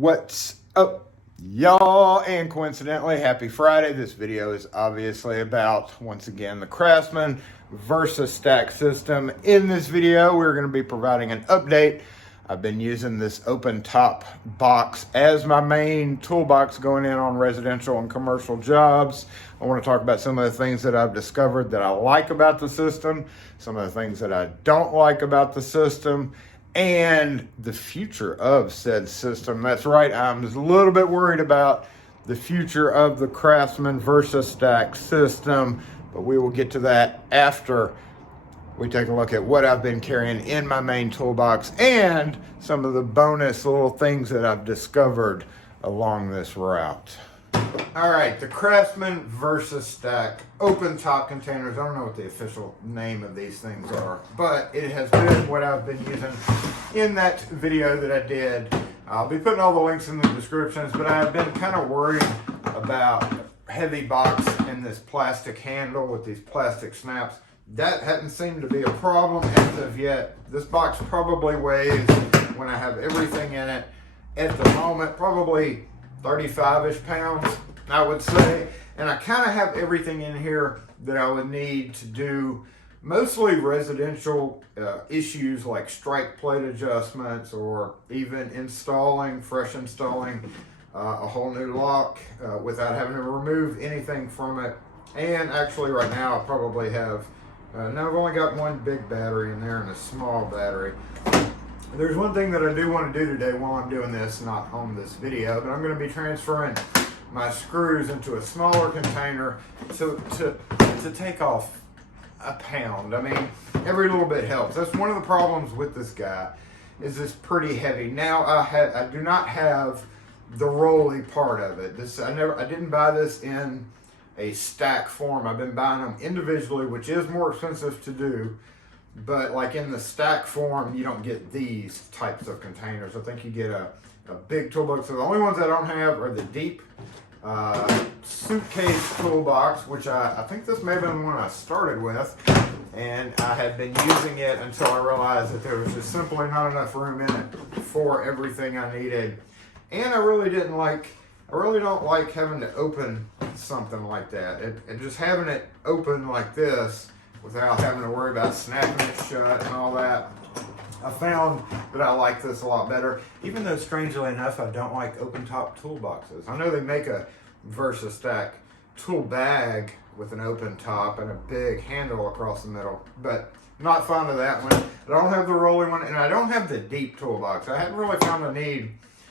What's up, y'all? And coincidentally, happy Friday. This video is obviously about, once again, the Craftsman VersaStack system. In this video, we're going to be providing an update. I've been using this open top box as my main toolbox going in on residential and commercial jobs. I want to talk about some of the things that I've discovered that I like about the system, some of the things that I don't like about the system, and the future of said system. That's right, I'm just a little bit worried about the future of the Craftsman VersaStack system, but we will get to that after we take a look at what I've been carrying in my main toolbox and some of the bonus little things that I've discovered along this route. All right, the Craftsman VersaStack open top containers. I don't know what the official name of these things are, but it has been what I've been using in that video that I did. I'll be putting all the links in the descriptions, but I've been kind of worried about heavy box and this plastic handle with these plastic snaps. That hadn't seemed to be a problem as of yet. This box probably weighs, when I have everything in it, at the moment, probably 35-ish pounds, I would say. And I kind of have everything in here that I would need to do mostly residential issues like strike plate adjustments, or even fresh installing a whole new lock without having to remove anything from it. And actually right now I probably have, now I've only got one big battery in there and a small battery. There's one thing that I do want to do today while I'm doing this, not on this video, but I'm going to be transferring my screws into a smaller container to take off a pound. I mean, every little bit helps. That's one of the problems with this guy, is it's pretty heavy. Now I do not have the rolly part of it. I didn't buy this in a stack form. I've been buying them individually, which is more expensive to do. But like in the stack form, you don't get these types of containers. I think you get a big toolbox. So the only ones I don't have are the deep suitcase toolbox, which I think this may have been the one I started with. And I had been using it until I realized that there was just simply not enough room in it for everything I needed. And I really don't like having to open something like that. And just having it open like this without having to worry about snapping it shut and all that. I found that I like this a lot better, even though strangely enough, I don't like open top toolboxes. I know they make a VersaStack tool bag with an open top and a big handle across the middle, but not fond of that one. I don't have the rolling one, and I don't have the deep toolbox. I hadn't really found a need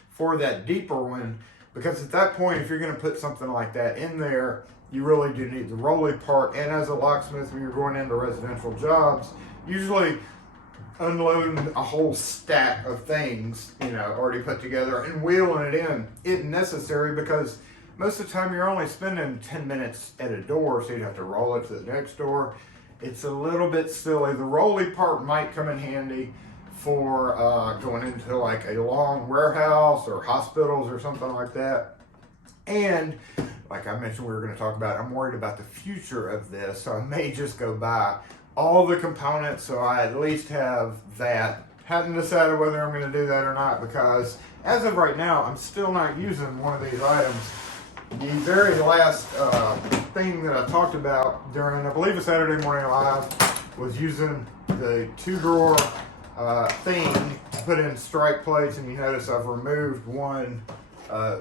for that deeper one, because at that point, if you're going to put something like that in there, you really do need the rolly part. And as a locksmith, when you're going into residential jobs, usually unloading a whole stack of things, already put together and wheeling it in isn't necessary, because most of the time you're only spending 10 minutes at a door, so you'd have to roll it to the next door. It's a little bit silly. The rolly part might come in handy for going into like a long warehouse or hospitals or something like that. And like I mentioned, we were going to talk about, I'm worried about the future of this, so I may just go buy all the components so I at least have that. Hadn't decided whether I'm going to do that or not, because as of right now, I'm still not using one of these items. The very last thing that I talked about during, I believe, a Saturday Morning Live was using the 2-drawer thing to put in strike plates, and you notice I've removed one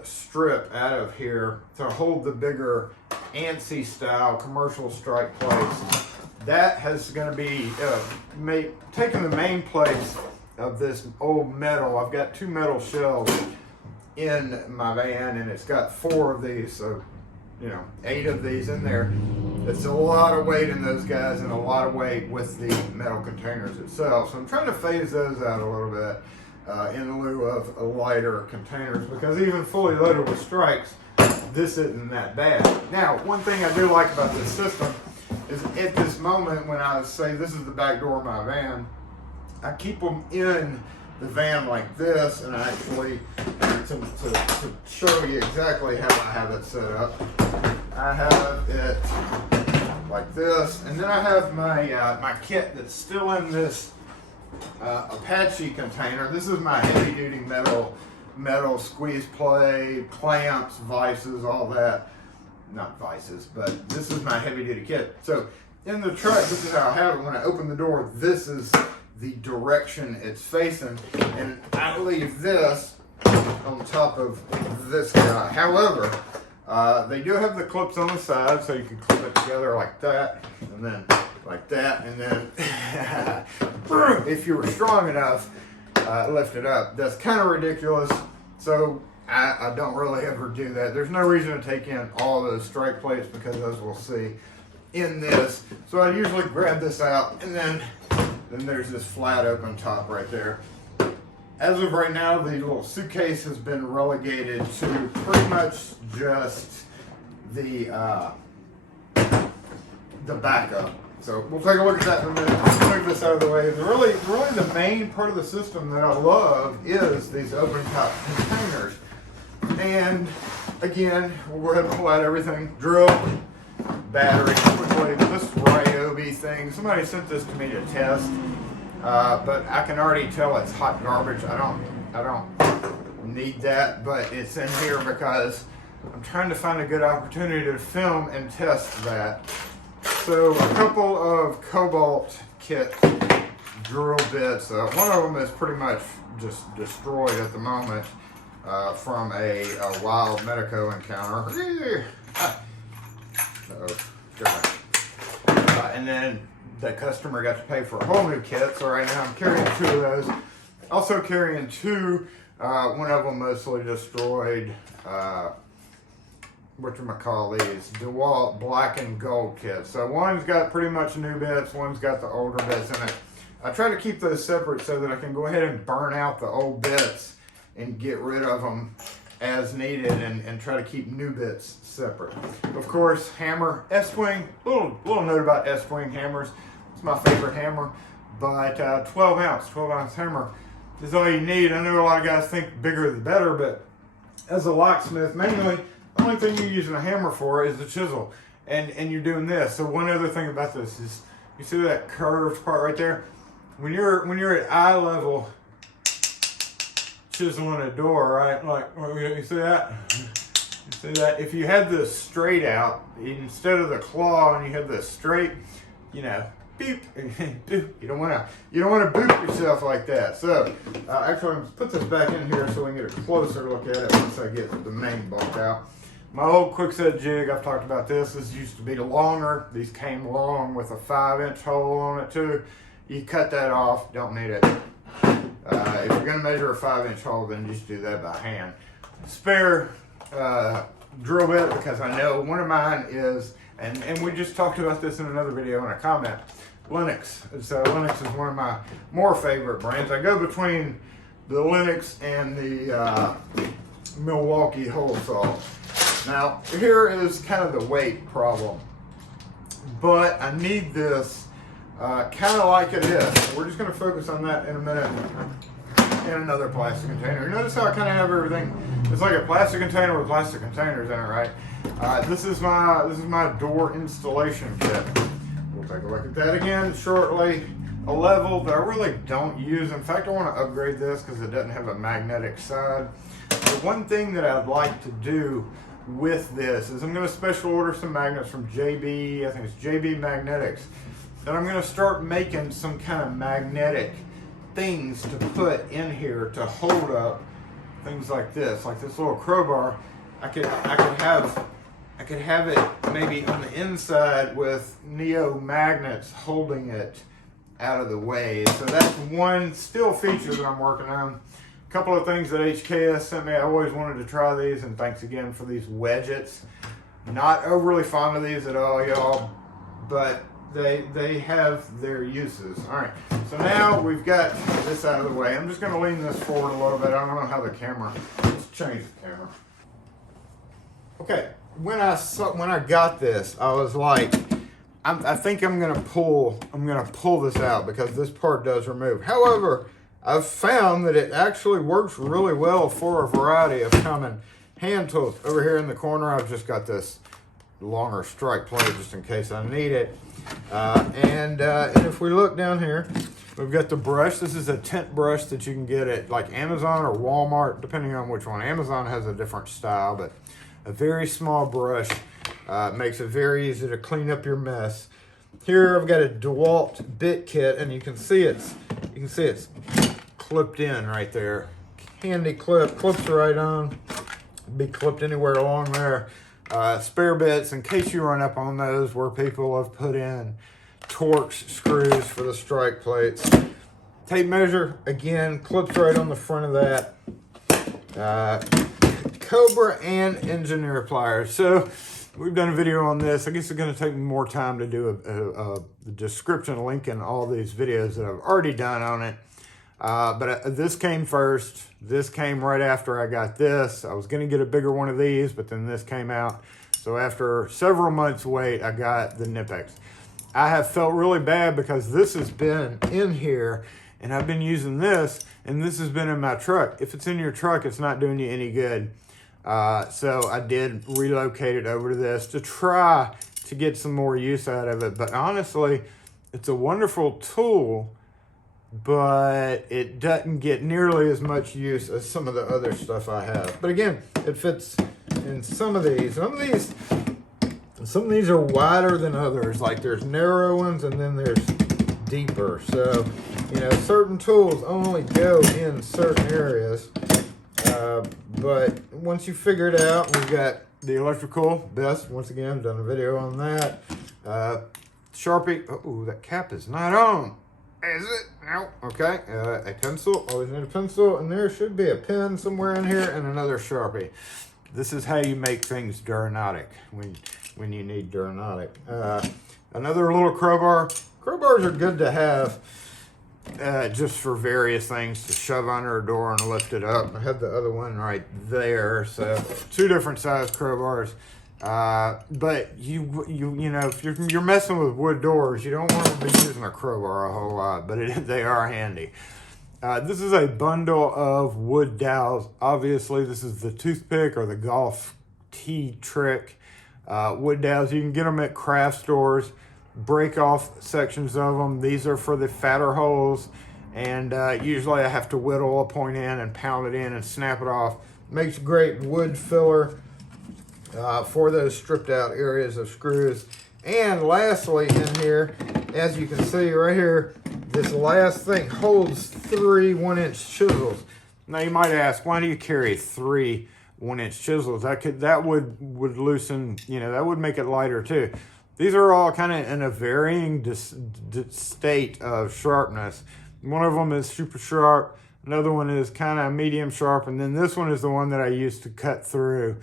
strip out of here to hold the bigger ANSI style commercial strike plates. That has going to be taking the main place of this old metal. I've got 2 metal shelves in my van, and it's got 4 of these, so 8 of these in there. It's a lot of weight in those guys, and a lot of weight with the metal containers itself. So I'm trying to phase those out a little bit in lieu of lighter containers, because even fully loaded with strikes, this isn't that bad. Now, one thing I do like about this system is at this moment, when I say this is the back door of my van, I keep them in the van like this, and actually, to show you exactly how I have it set up, I have it like this, and then I have my my kit that's still in this Apache container. This is my heavy-duty metal metal squeeze plate, clamps, vices, all that. Not vices, but this is my heavy duty kit. So in the truck, this is how I have it. When I open the door, this is the direction it's facing, and I leave this on top of this guy. However, they do have the clips on the side, so you can clip it together like that, and then like that, and then if you were strong enough, lift it up. That's kind of ridiculous, so I don't really ever do that. There's no reason to take in all those strike plates, because as we'll see in this, so I usually grab this out, and then there's this flat open top right there. As of right now, the little suitcase has been relegated to pretty much just the backup. So we'll take a look at that in a minute. Let's move this out of the way. Really the main part of the system that I love is these open top containers. And again, we'll go ahead and pull out everything. Drill, battery, quickly. This Ryobi thing, somebody sent this to me to test. But I can already tell it's hot garbage. I don't need that, but it's in here because I'm trying to find a good opportunity to film and test that. So a couple of Cobalt kit drill bits. One of them is pretty much just destroyed at the moment from a wild Medico encounter. And then the customer got to pay for a whole new kit, so right now I'm carrying 2 of those. Also carrying 2, one of them mostly destroyed, whatchamacallit, DeWalt black and gold kits. So one's got pretty much new bits, one's got the older bits in it. I try to keep those separate so that I can go ahead and burn out the old bits and get rid of them as needed, and try to keep new bits separate. Of course, hammer, S-Wing, little note about S-Wing hammers. It's my favorite hammer, but 12 ounce hammer is all you need. I know a lot of guys think bigger the better, but as a locksmith, mainly, the only thing you're using a hammer for is the chisel, and you're doing this. So one other thing about this is, you see that curved part right there? When you're at eye level, chiseling a door, right? Like, you see that? You see that? If you had this straight out, instead of the claw, and you had this straight, you know, beep, you don't want to boop yourself like that. So, actually, I'm gonna put this back in here so we can get a closer look at it once I get the main bulk out. My old quickset jig, I've talked about this. This used to be longer. These came long with a 5-inch hole on it too. You cut that off, don't need it. If you're going to measure a 5-inch hole, then just do that by hand. Spare drill bit, because I know one of mine is, and we just talked about this in another video in a comment, Lennox. So Lennox is one of my more favorite brands. I go between the Lennox and the Milwaukee hole saw. Now, here is kind of the weight problem, but I need this kind of like it is. We're just going to focus on that in a minute. In another plastic container. Notice how I kind of have everything. It's like a plastic container with plastic containers in it, right? This is my door installation kit. We'll take a look at that again shortly. A level that I really don't use. In fact, I want to upgrade this because it doesn't have a magnetic side. The one thing that I'd like to do with this is I'm going to special order some magnets from JB. I think it's JB Magnetics. And I'm going to start making some kind of magnetic things to put in here to hold up things like this little crowbar. I could have it maybe on the inside with neo magnets holding it out of the way. So that's one still feature that I'm working on. A couple of things that HKS sent me. I always wanted to try these, and thanks again for these wedgets. Not overly fond of these at all, y'all, but they have their uses. All right, so now we've got this out of the way. I'm just going to lean this forward a little bit. I don't know how the camera. Let's change the camera. Okay, when I got this, I was like, I think I'm going to pull this out because this part does remove. However, I've found that it actually works really well for a variety of common hand tools. Over here in the corner, I've just got this longer strike plate just in case I need it. And if we look down here, we've got the brush. This is a tint brush that you can get at like Amazon or Walmart, depending on which one. Amazon has a different style, but a very small brush makes it very easy to clean up your mess. Here I've got a DeWalt bit kit, and you can see it's clipped in right there. Handy clip, clips right on. Be clipped anywhere along there. Spare bits in case you run up on those where people have put in Torx screws for the strike plates. Tape measure, again, clips right on the front of that. Cobra and engineer pliers. So we've done a video on this. I guess it's going to take me more time to do a description link in all these videos that I've already done on it. But this came first. This came right after I got this. I was going to get a bigger one of these, but then this came out. So after several months wait, I got the Knipex. I have felt really bad because this has been in here and I've been using this, and this has been in my truck. If it's in your truck, it's not doing you any good. So I did relocate it over to this to try to get some more use out of it. But honestly, it's a wonderful tool, but it doesn't get nearly as much use as some of the other stuff I have. But again, it fits in some of these. Some of these are wider than others. Like there's narrow ones and then there's deeper. So, you know, certain tools only go in certain areas. But once you figure it out, we've got the electrical best. Once again, I've done a video on that. Sharpie. Oh, that cap is not on. Is it? No. Okay. A pencil. Always need a pencil. And there should be a pen somewhere in here and another Sharpie. This is how you make things Duranotic when you need Duranotic. Another little crowbar. Crowbars are good to have just for various things, to shove under a door and lift it up. I have the other one right there. So two different size crowbars. But you know, if you're messing with wood doors, you don't want to be using a crowbar a whole lot, but they are handy. This is a bundle of wood dowels. Obviously, this is the toothpick or the golf tee trick wood dowels. You can get them at craft stores. Break off sections of them. These are for the fatter holes, and usually I have to whittle a point in and pound it in and snap it off. Makes great wood filler for those stripped out areas of screws. And lastly, in here, as you can see right here, this last thing holds 3 1-inch chisels. Now you might ask, why do you carry 3 1-inch chisels? That would loosen, you know, that would make it lighter too. These are all kind of in a varying state of sharpness. One of them is super sharp, another one is kind of medium sharp, and then this one is the one that I use to cut through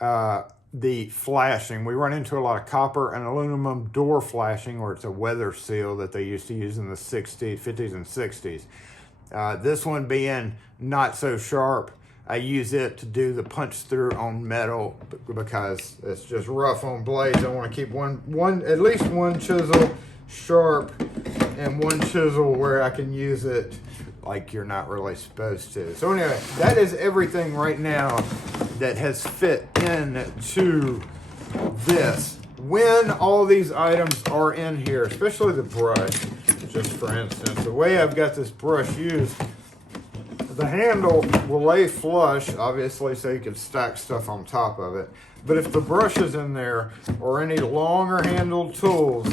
the flashing. We run into a lot of copper and aluminum door flashing, or it's a weather seal that they used to use in the 60s, 50s, and 60s. This one being not so sharp, I use it to do the punch through on metal because it's just rough on blades. I want to keep at least one chisel sharp and one chisel where I can use it like you're not really supposed to. So anyway, that is everything right now that has fit into this. When all these items are in here, especially the brush, just for instance, the way I've got this brush used, the handle will lay flush, obviously, so you can stack stuff on top of it. But if the brush is in there or any longer handled tools,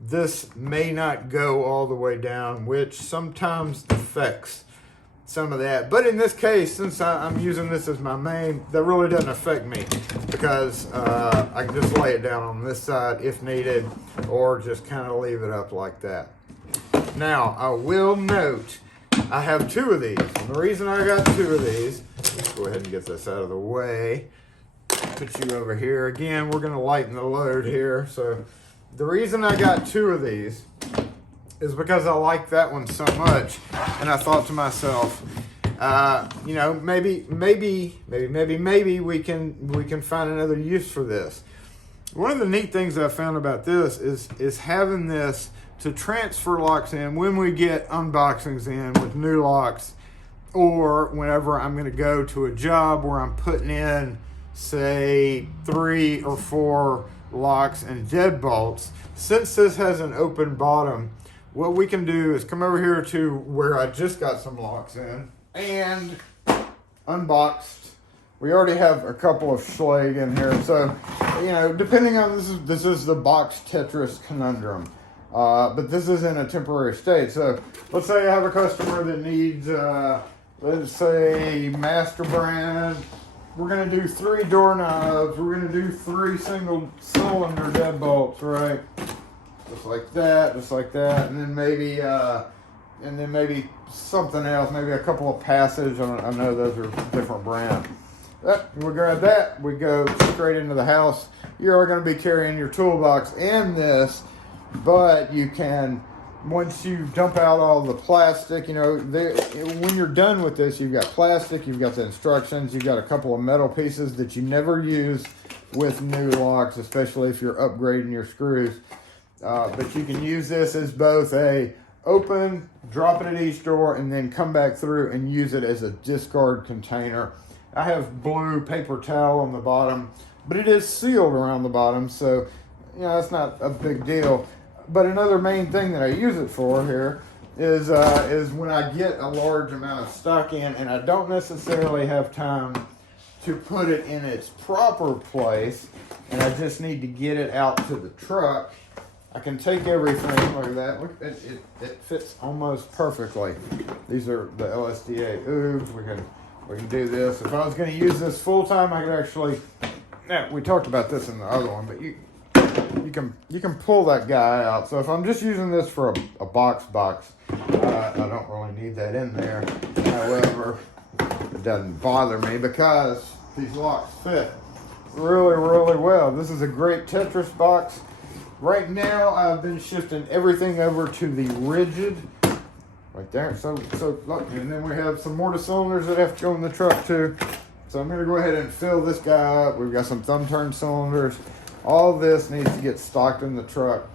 this may not go all the way down, which sometimes affects some of that. But in this case, since I'm using this as my main, that really doesn't affect me because I can just lay it down on this side if needed, or just kind of leave it up like that. Now, I will note, I have 2 of these. And the reason I got 2 of these, let's go ahead and get this out of the way. Put you over here. Again, we're going to lighten the load here. So the reason I got 2 of these is because I like that one so much. And I thought to myself, you know, maybe we can find another use for this. One of the neat things I found about this is having this to transfer locks in when we get unboxings in with new locks, or whenever I'm going to go to a job where I'm putting in, say, 3 or 4 locks and deadbolts. Since this has an open bottom, what we can do is come over here to where I just got some locks in and unboxed. We already have a couple of Schlag in here, so depending on this is the box Tetris conundrum. But this is in a temporary state. So let's say I have a customer that needs, let's say, master brand. We're going to do 3 doorknobs. We're going to do 3 single cylinder deadbolts, right? Just like that, and then maybe something else, maybe a couple of Passage. I know those are different brands. We grab that, we go straight into the house. You're going to be carrying your toolbox and this, but you can, once you dump out all the plastic, when you're done with this, you've got plastic, you've got the instructions, you've got a couple of metal pieces that you never use with new locks, especially if you're upgrading your screws. But you can use this as both a open, drop it at each door, and then come back through and use it as a discard container. I have blue paper towel on the bottom, but it is sealed around the bottom, so it's not a big deal. But another main thing that I use it for here is when I get a large amount of stock in and I don't necessarily have time to put it in its proper place, and I just need to get it out to the truck. I can take everything, look at that, look, it fits almost perfectly. These are the LSDA OOBs, we can do this. If I was going to use this full time, I could actually, we talked about this in the other one, but you can pull that guy out. So if I'm just using this for a box, I don't really need that in there. However, it doesn't bother me because these locks fit really, really well. This is a great Tetris box. Right now, I've been shifting everything over to the rigid, right there. So look, and then we have some mortise cylinders that have to go in the truck too. So I'm gonna go ahead and fill this guy up. We've got some thumb turn cylinders. All this needs to get stocked in the truck,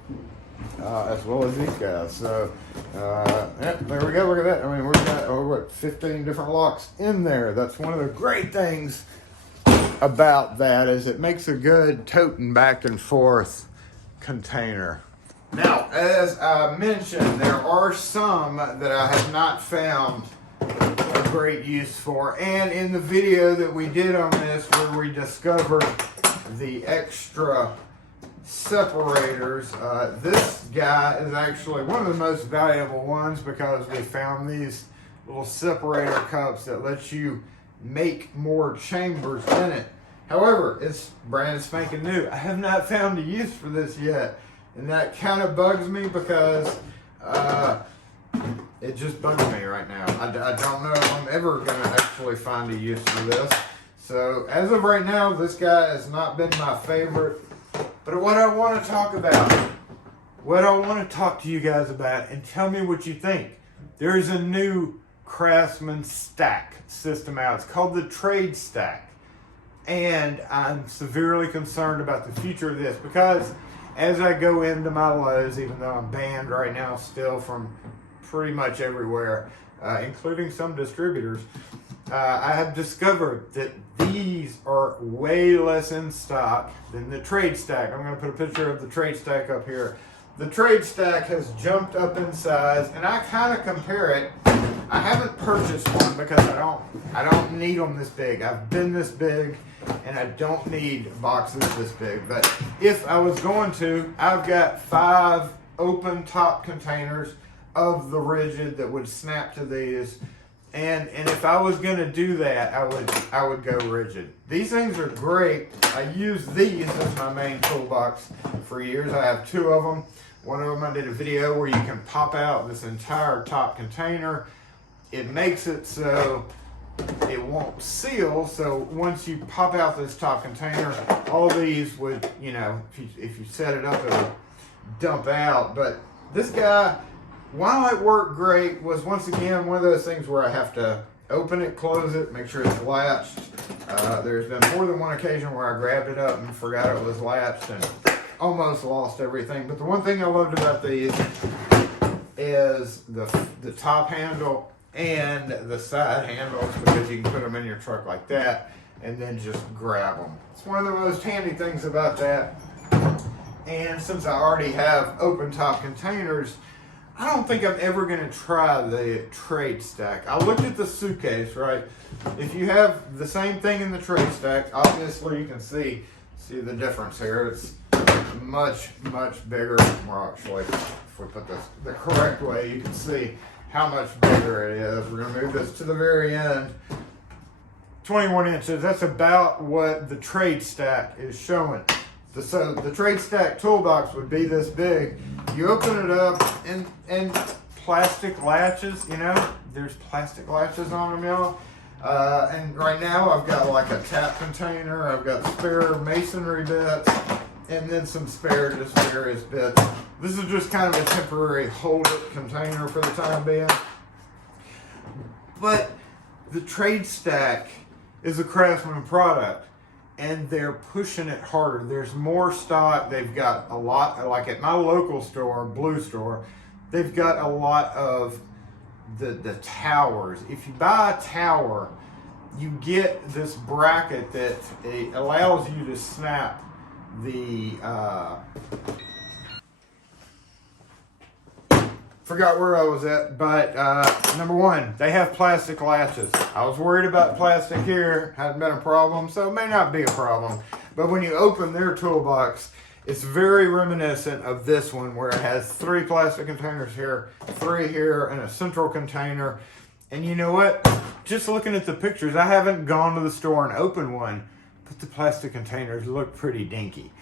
as well as these guys. So, there we go. Look at that. I mean, we've got 15 different locks in there. That's one of the great things about that, is it makes a good toting back and forth container. Now, as I mentioned, there are some that I have not found a great use for, and in the video that we did on this, where we discovered the extra separators, this guy is actually one of the most valuable ones, because we found these little separator cups that let you make more chambers in it. However, it's brand spanking new. I have not found a use for this yet, and that kind of bugs me, because it just bugs me right now. I don't know if I'm ever going to actually find a use for this. So as of right now, this guy has not been my favorite. But what I want to talk to you guys about, and tell me what you think. There's a new Craftsman stack system out. It's called the TradeStack. And I'm severely concerned about the future of this, because as I go into my Lowe's, even though I'm banned right now still from pretty much everywhere, including some distributors, I have discovered that these are way less in stock than the TradeStack. I'm going to put a picture of the TradeStack up here. The TradeStack has jumped up in size, and I kind of compare it. I haven't purchased one because I don't need them this big. I've been this big, and I don't need boxes this big. But if I was going to, I've got 5 open top containers of the rigid that would snap to these. And if I was going to do that, I would go rigid. These things are great. I use these as my main toolbox for years. I have 2 of them. One of them I did a video where you can pop out this entire top container. It makes it so it won't seal. So once you pop out this top container, all these would, if you set it up, it'll dump out. But this guy, while it worked great, was once again one of those things where I have to open it, close it, make sure it's latched. There's been more than one occasion where I grabbed it up and forgot it was latched and almost lost everything. But the one thing I loved about these is the top handle and the side handles, because you can put them in your truck like that and then just grab them. It's one of the most handy things about that. And since I already have open top containers, I don't think I'm ever going to try the TradeStack. I looked at the suitcase, right? If you have the same thing in the TradeStack, obviously you can see the difference here. It's much bigger. Well, actually, if we put this the correct way, you can see how much bigger it is. We're going to move this to the very end. 21 inches. That's about what the TradeStack is showing. So the TradeStack toolbox would be this big. You open it up and plastic latches, you know, there's plastic latches on them, y'all. And right now I've got like a tap container, I've got spare masonry bits, and then some spare just various bits. This is just kind of a temporary hold-it container for the time being. But the TradeStack is a Craftsman product, and they're pushing it harder. There's more stock. They've got a lot, like at my local store, Blue Store, they've got a lot of the towers. If you buy a tower, you get this bracket that it allows you to snap the, forgot where I was at, but number one, they have plastic latches. I was worried about plastic here, hadn't been a problem, so it may not be a problem. But when you open their toolbox, it's very reminiscent of this one, where it has 3 plastic containers here, 3 here, and a central container. And you know what? Just looking at the pictures, I haven't gone to the store and opened one, but the plastic containers look pretty dinky.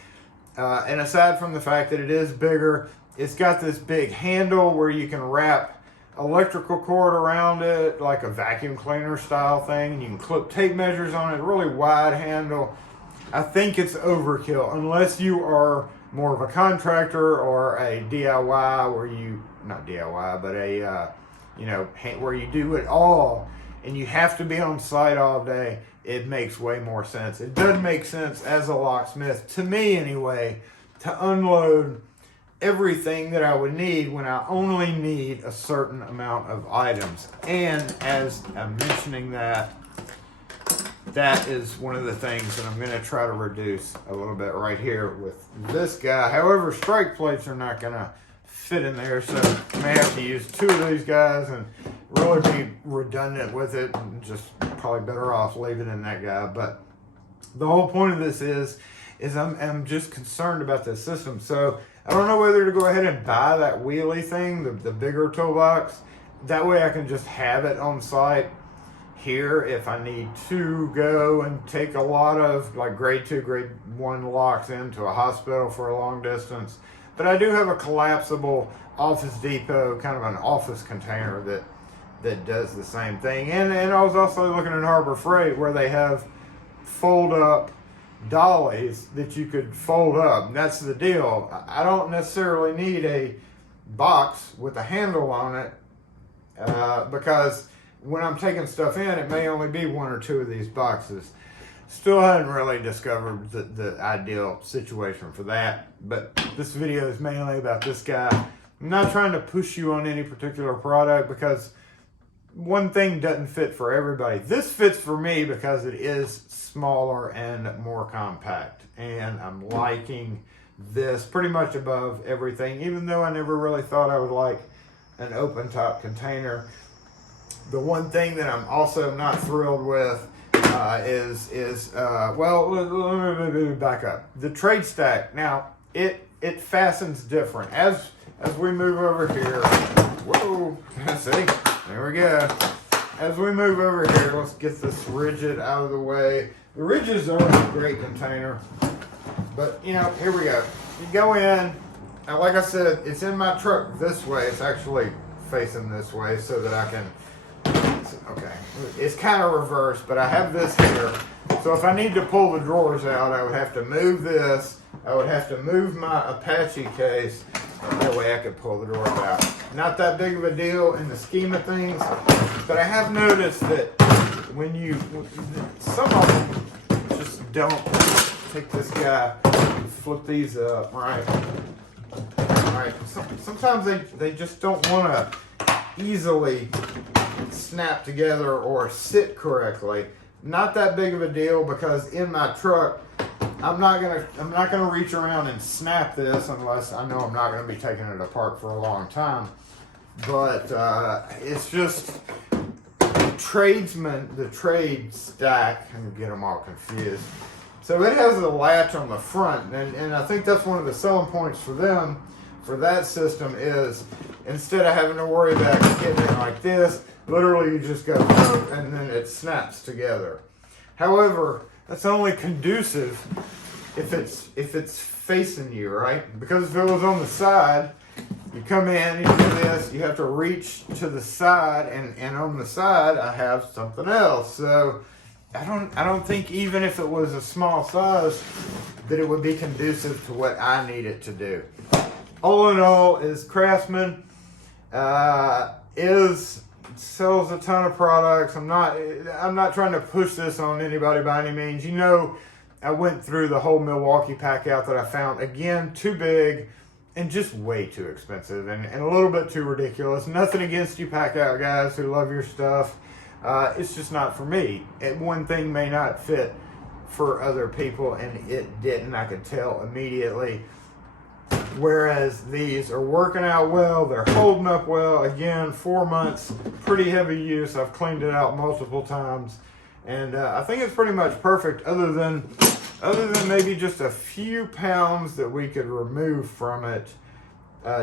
And aside from the fact that it is bigger, it's got this big handle where you can wrap electrical cord around it, like a vacuum cleaner style thing, and you can clip tape measures on it. Really wide handle. I think it's overkill unless you are more of a contractor or a DIY, where you, not DIY, but a you know, where you do it all and you have to be on site all day. It makes way more sense. It does make sense as a locksmith, to me anyway, to unload everything that I would need when I only need a certain amount of items. And as I'm mentioning that is one of the things that I'm going to try to reduce a little bit right here with this guy. However, strike plates are not going to fit in there, so I may have to use 2 of these guys and really be redundant with it, and just probably better off leaving in that guy. But the whole point of this is I'm just concerned about this system. So I don't know whether to go ahead and buy that wheelie thing, the bigger toolbox. That way I can just have it on site here if I need to go and take a lot of like grade 2, grade 1 locks into a hospital for a long distance. But I do have a collapsible Office Depot, kind of an office container that does the same thing. And I was also looking at Harbor Freight, where they have fold up dollies that you could fold up. And that's the deal. I don't necessarily need a box with a handle on it, because when I'm taking stuff in, it may only be 1 or 2 of these boxes. Still haven't really discovered the ideal situation for that, but this video is mainly about this guy. I'm not trying to push you on any particular product, because one thing doesn't fit for everybody. This fits for me because it is smaller and more compact, and I'm liking this pretty much above everything, even though I never really thought I would like an open top container. The one thing that I'm also not thrilled with well, let me back up. The TradeStack, now it fastens different as we move over here. Whoa, see, there we go. As we move over here, let's get this rigid out of the way. The ridges are a great container, but you know, here we go. You go in, and like I said, it's in my truck this way. It's actually facing this way so that I can. Okay, it's kind of reversed, but I have this here. So if I need to pull the drawers out, I would have to move this. I would have to move my Apache case. That way I could pull the drawers out. Not that big of a deal in the scheme of things, but I have noticed that when you, some of them just don't. Take this guy, flip these up, right? Right. Sometimes they just don't want to easily snap together or sit correctly. Not that big of a deal, because in my truck I'm not gonna reach around and snap this unless I know I'm not gonna be taking it apart for a long time. But it's just Tradesman, the TradeStack. I'm gonna get them all confused. So it has a latch on the front, and I think that's one of the selling points for them, for that system, is instead of having to worry about getting it like this, literally you just go and then it snaps together. However, that's only conducive if it's facing you, right? Because if it was on the side, you come in, you do this, you have to reach to the side, and on the side I have something else. So I don't think, even if it was a small size, that it would be conducive to what I need it to do. All in all, is Craftsman sells a ton of products. I'm not trying to push this on anybody by any means. You know, I went through the whole Milwaukee pack out that I found, again, too big and just way too expensive and a little bit too ridiculous. Nothing against you pack out guys who love your stuff. It's just not for me. One thing may not fit for other people, and it didn't. I could tell immediately. Whereas these are working out well, they're holding up well. Again, 4 months, pretty heavy use. I've cleaned it out multiple times, and I think it's pretty much perfect, other than maybe just a few pounds that we could remove from it,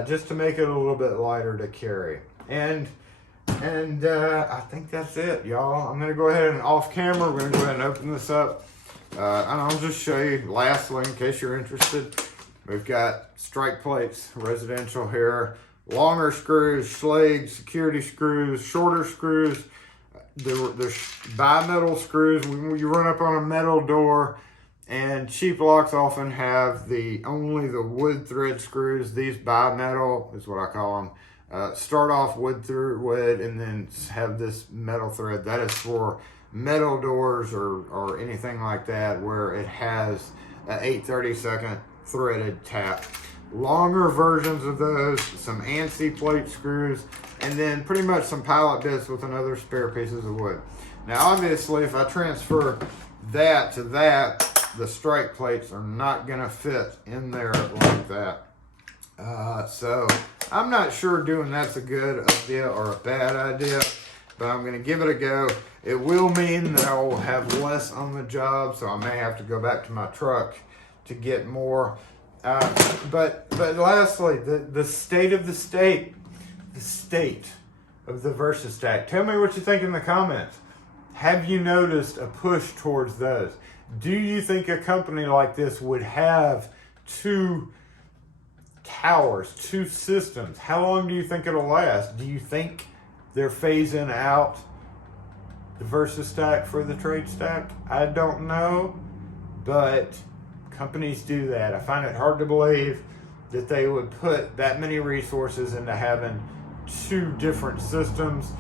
just to make it a little bit lighter to carry. And I think that's it, y'all. I'm gonna go ahead and off camera, we're gonna go ahead and open this up, and I'll just show you lastly, in case you're interested. We've got strike plates, residential here, longer screws, Schlage, security screws, shorter screws. There's bimetal screws when you run up on a metal door, and cheap locks often have only the wood thread screws. These bimetal is what I call them. Start off wood through wood and then have this metal thread. That is for metal doors or anything like that where it has an 8/32 threaded tap. Longer versions of those, some ANSI plate screws, and then pretty much some pilot bits with another spare pieces of wood. Now obviously if I transfer that to that, the strike plates are not gonna fit in there like that. So I'm not sure doing that's a good idea or a bad idea, but I'm gonna give it a go. It will mean that I will have less on the job, so I may have to go back to my truck to get more. But lastly, the state of the VersaStack. Tell me what you think in the comments. Have you noticed a push towards those? Do you think a company like this would have 2 towers, 2 systems? How long do you think it'll last? Do you think they're phasing out the VersaStack for the TradeStack? I don't know, but companies do that. I find it hard to believe that they would put that many resources into having 2 different systems.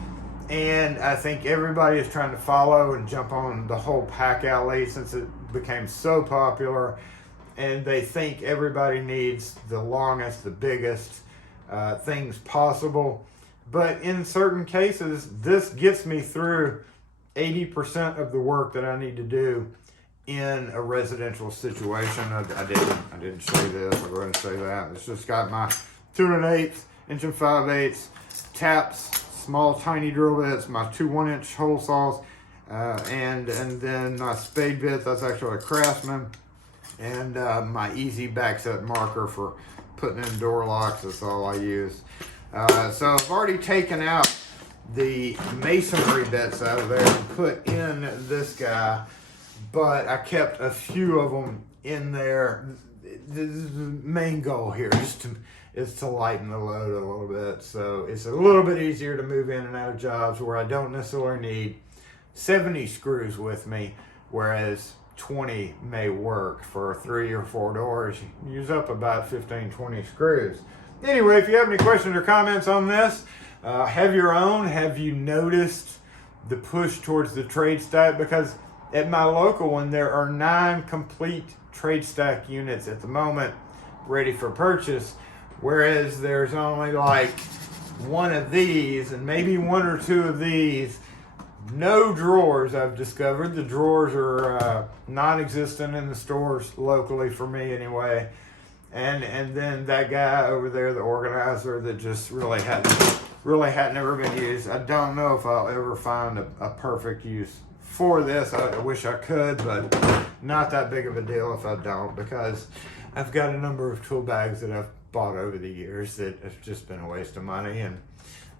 And I think everybody is trying to follow and jump on the whole pack out late since it became so popular. And they think everybody needs the longest, the biggest things possible. But in certain cases, this gets me through 80% of the work that I need to do in a residential situation. I didn't show you this. I'll go ahead and show you that. It's just got my 2 1/8 inch and 5/8 taps, small tiny drill bits, my 2 1-inch hole saws, and then my spade bit. That's actually a Craftsman, and my easy backset marker for putting in door locks. That's all I use. So I've already taken out the masonry bits out of there and put in this guy, but I kept a few of them in there. The main goal here is to lighten the load a little bit, so it's a little bit easier to move in and out of jobs where I don't necessarily need 70 screws with me, whereas 20 may work. For 3 or 4 doors, you use up about 15-20 screws. Anyway, if you have any questions or comments on this, have your own. Have you noticed the push towards the TradeStack? Because at my local one, there are 9 complete TradeStack units at the moment ready for purchase, whereas there's only like 1 of these and maybe 1 or 2 of these no drawers. I've discovered the drawers are non-existent in the stores locally for me anyway. And then that guy over there, the organizer, that just really hadn't ever been used. I don't know if I'll ever find a perfect use for this. I wish I could, but not that big of a deal if I don't, because I've got a number of tool bags that I've bought over the years that have just been a waste of money, and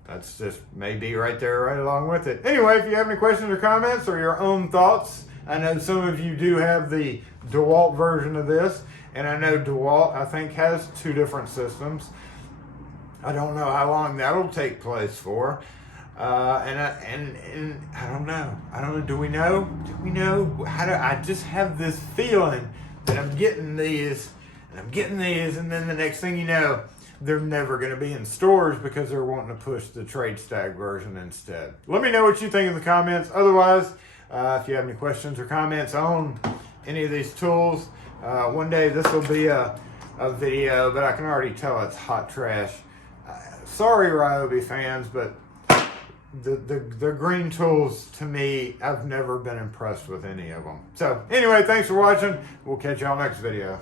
that's just maybe right there right along with it. Anyway, if you have any questions or comments or your own thoughts, I know some of you do have the DeWalt version of this, and I know DeWalt, I think, has 2 different systems. I don't know how long that'll take place for. And I don't know. Do we know? I just have this feeling that I'm getting these, and then the next thing you know, they're never going to be in stores because they're wanting to push the TradeStack version instead. Let me know what you think in the comments. Otherwise, if you have any questions or comments on any of these tools, one day this will be a video, but I can already tell it's hot trash. Sorry, Ryobi fans, but the green tools, to me, I've never been impressed with any of them. So anyway, thanks for watching. We'll catch y'all next video.